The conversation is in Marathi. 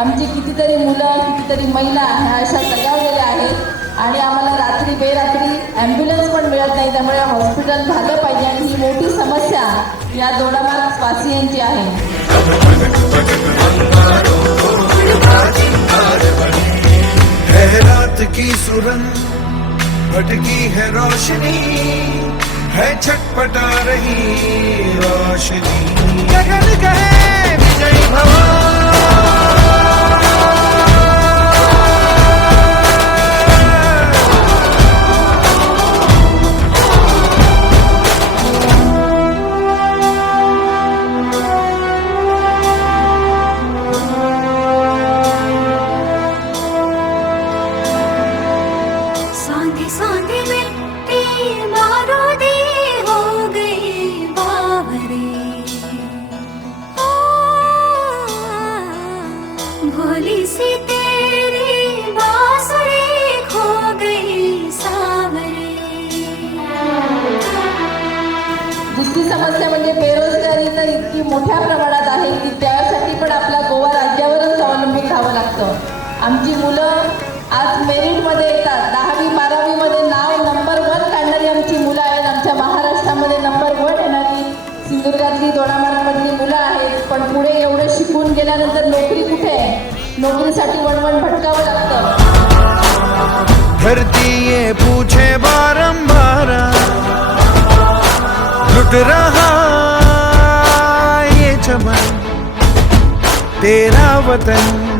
आमची कितीतरी मुलं कितीतरी महिला ह्या अशा दगावलेल्या आहेत. आणि आम्हाला रात्री बेरात्री ॲम्ब्युलन्स पण मिळत नाही. त्यामुळे हॉस्पिटल झालं पाहिजे. आणि ही मोठी समस्या या दोडामार्ग वासियांची आहे रात की सुरंग भटकी है रोशनी है छटपटा रही रोशनी। सांधे हो गई बावरे। भोली सी तेरी खो गई सावरे। दुसरी समस्या म्हणजे बेरोजगारी तर इतकी मोठ्या प्रमाणात आहे की त्यासाठी पण आपल्या गोवा राज्यावरच अवलंबित राहावं लागतं. आमची मुलं आज मेरिटमध्ये येतात. दहावी बारावीमध्ये नाव नंबर वन काढणारी आमची मुलं आहेत. आमच्या महाराष्ट्रामध्ये नंबर वन येणारी सिंधुदुर्गातली दोडामार्गमधली मुलं आहेत. पण पुढे एवढं शिकून गेल्यानंतर नोकरी कुठे आहे? नोकरीसाठी वणवण भटकावं लागतं. धरती ये पूछे बारंबार. लुट रहा ये चमन तेरा वतन